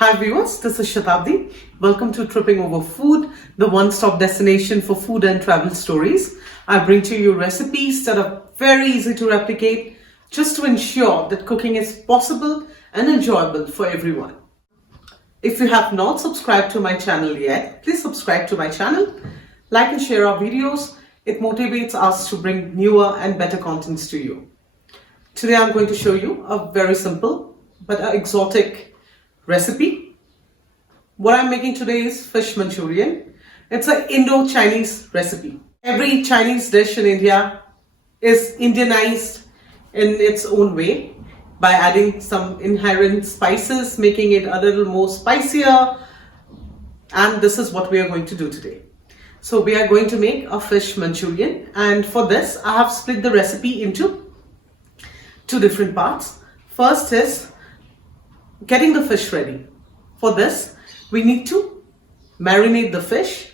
Hi viewers, this is Shatabdi. Welcome to Tripping Over Food, the one-stop destination for food and travel stories. I bring to you recipes that are very easy to replicate just to ensure that cooking is possible and enjoyable for everyone. If you have not subscribed to my channel yet, please subscribe to my channel, like and share our videos. It motivates us to bring newer and better contents to you. Today I'm going to show you a very simple but exotic recipe. What I'm making today is fish Manchurian. It's an Indo-Chinese recipe. Every Chinese dish in India is Indianized in its own way by adding some inherent spices, making it a little more spicier. And this is what we are going to do today. So we are going to make a fish Manchurian, and for this I have split the recipe into two different parts. First is getting the fish ready. For this, we need to marinate the fish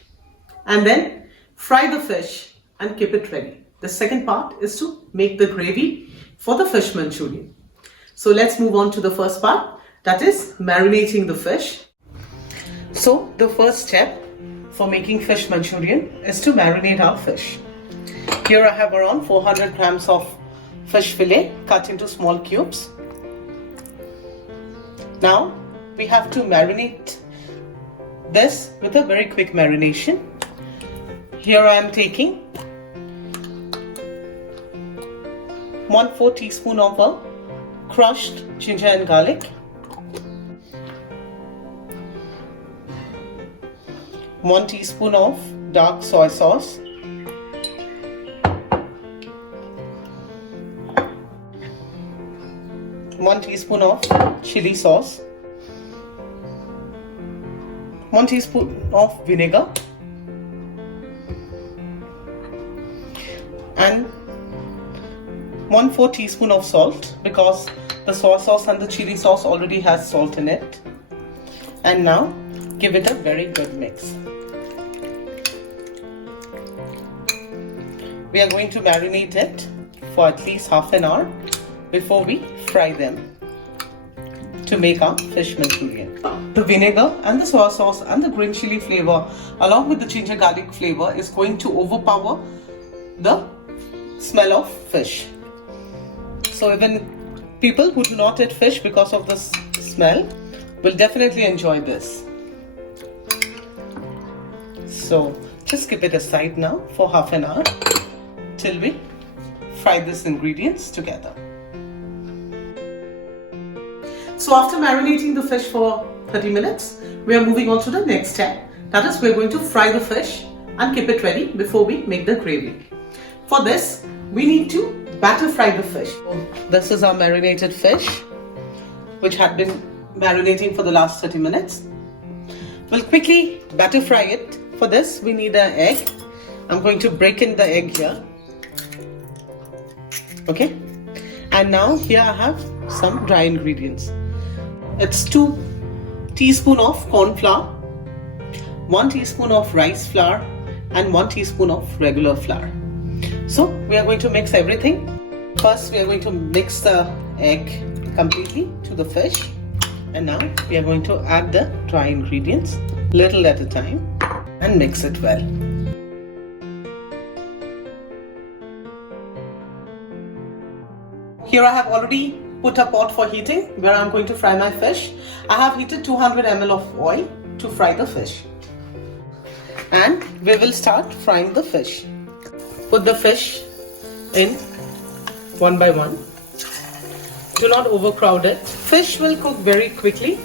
and then fry the fish and keep it ready. The second part is to make the gravy for the fish Manchurian. So let's move on to the first part, that is marinating the fish. So the first step for making fish Manchurian is to marinate our fish. Here I have around 400 grams of fish fillet cut into small cubes. Now we have to marinate this with a very quick marination. Here I am taking 1/4 teaspoon of crushed ginger and garlic, 1 teaspoon of dark soy sauce, 1 teaspoon of chili sauce, 1 teaspoon of vinegar, and 1/4 teaspoon of salt, because the soy sauce and the chili sauce already has salt in it. And now give it a very good mix. We are going to marinate it for at least half an hour before we fry them to make our fish Manchurian. The vinegar and the soy sauce and the green chili flavor along with the ginger garlic flavor is going to overpower the smell of fish. So even people who do not eat fish because of the smell will definitely enjoy this. So just keep it aside now for half an hour till we fry these ingredients together. So after marinating the fish for 30 minutes, we are moving on to the next step. That is, we are going to fry the fish and keep it ready before we make the gravy. For this, we need to batter fry the fish. This is our marinated fish, which had been marinating for the last 30 minutes. We'll quickly batter fry it. For this, we need an egg. I'm going to break in the egg here. Okay. And now here I have some dry ingredients. It's 2 teaspoons of corn flour, 1 teaspoon of rice flour, and 1 teaspoon of regular flour. So we are going to mix everything. First we are going to mix the egg completely to the fish, and now we are going to add the dry ingredients little at a time and mix it well. Here I have already put a pot for heating where I'm going to fry my fish. I have heated 200 ml of oil to fry the fish. And we will start frying the fish. Put the fish in one by one. Do not overcrowd it. Fish will cook very quickly,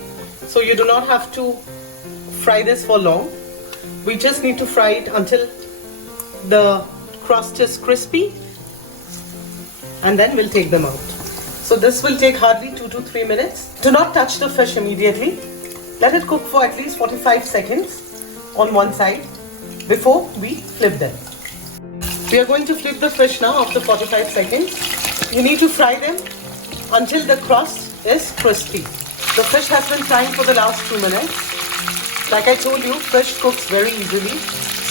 so you do not have to fry this for long. We just need to fry it until the crust is crispy, and then we'll take them out. So this will take hardly 2 to 3 minutes. Do not touch the fish immediately. Let it cook for at least 45 seconds on one side before we flip them. We are going to flip the fish now after 45 seconds. You need to fry them until the crust is crispy. The fish has been frying for the last 2 minutes. Like I told you, fish cooks very easily,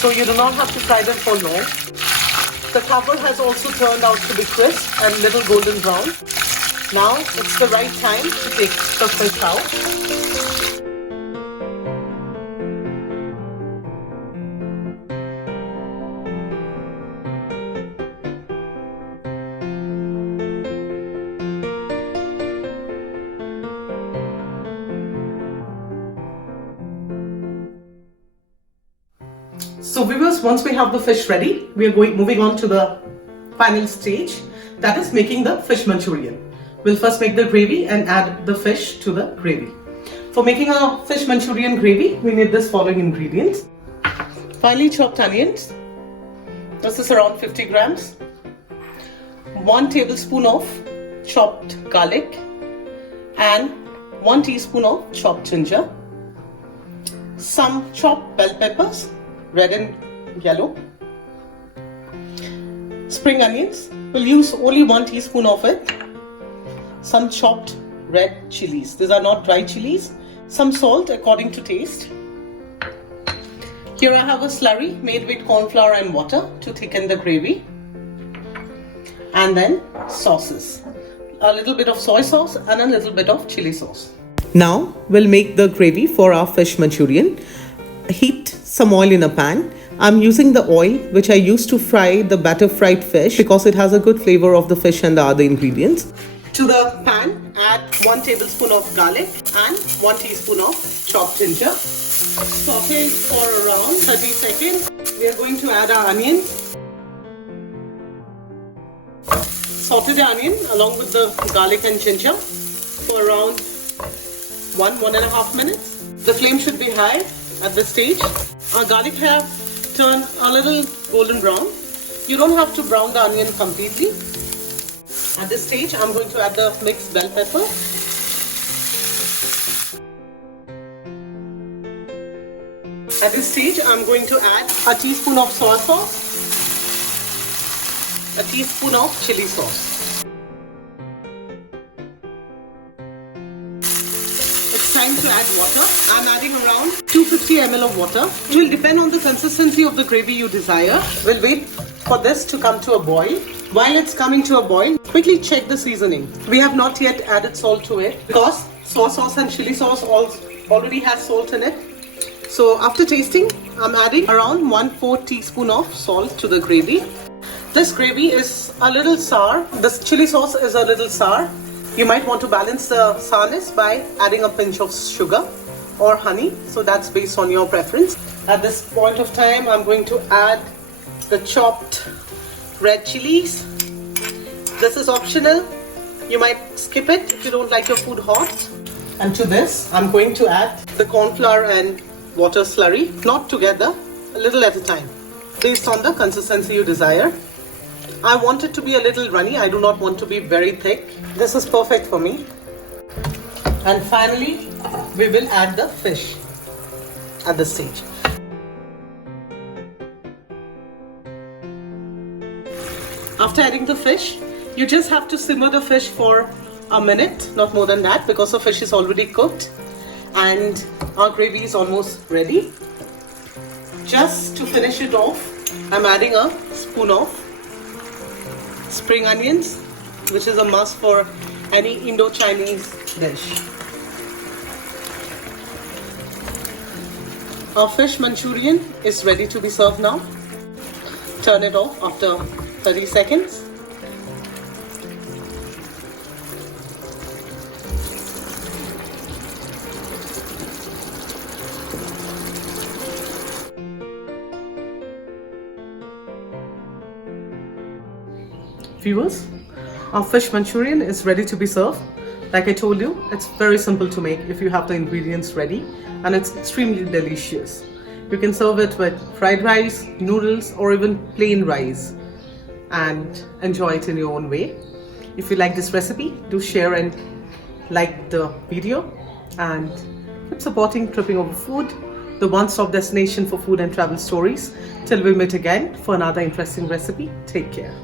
so you do not have to fry them for long. The cover has also turned out to be crisp and little golden brown. Now it's the right time to take the fish out. So viewers, once we have the fish ready, we are moving on to the final stage, that is making the fish Manchurian. We'll first make the gravy and add the fish to the gravy. For making a fish Manchurian gravy, we need this following ingredients. Finely chopped onions, this is around 50 grams. 1 tablespoon of chopped garlic and 1 teaspoon of chopped ginger. Some chopped bell peppers, red and yellow. Spring onions, we'll use only 1 teaspoon of it. Some chopped red chilies, these are not dry chilies. Some salt according to taste. Here I have a slurry made with corn flour and water to thicken the gravy. And then sauces, a little bit of soy sauce and a little bit of chili sauce. Now we'll make the gravy for our fish Manchurian. Heat some oil in a pan. I'm using the oil which I used to fry the batter fried fish because it has a good flavor of the fish and the other ingredients. To the pan, add 1 tablespoon of garlic and 1 teaspoon of chopped ginger. Saute it for around 30 seconds. We are going to add our onions. Saute the onion along with the garlic and ginger for around 1.5 minutes. The flame should be high at this stage. Our garlic have turned a little golden brown. You don't have to brown the onion completely. At this stage, I'm going to add the mixed bell pepper. At this stage, I'm going to add a teaspoon of soy sauce, a teaspoon of chili sauce. It's time to add water. I'm adding around 250 ml of water. It will depend on the consistency of the gravy you desire. We'll wait for this to come to a boil. While it's coming to a boil, quickly check the seasoning. We have not yet added salt to it because soy sauce and chili sauce already has salt in it. So after tasting, I'm adding around 1/4 teaspoon of salt to the gravy. This gravy is a little sour. This chili sauce is a little sour. You might want to balance the sourness by adding a pinch of sugar or honey. So that's based on your preference. At this point of time, I'm going to add the chopped red chilies. This is optional. You might skip it if you don't like your food hot. And to this, I'm going to add the corn flour and water slurry, not together, a little at a time, based on the consistency you desire. I want it to be a little runny. I do not want to be very thick. This is perfect for me. And finally, we will add the fish at this stage. After adding the fish, you just have to simmer the fish for a minute, not more than that, because the fish is already cooked and our gravy is almost ready. Just to finish it off, I'm adding a spoon of spring onions, which is a must for any Indo-Chinese dish. Our fish Manchurian is ready to be served now. Turn it off after 30 seconds. Viewers, our fish Manchurian is ready to be served. Like I told you, it's very simple to make if you have the ingredients ready, and it's extremely delicious. You can serve it with fried rice, noodles, or even plain rice and enjoy it in your own way. If you like this recipe, do share and like the video, and keep supporting Tripping Over Food, the one-stop destination for food and travel stories. Till we meet again for another interesting recipe, take care.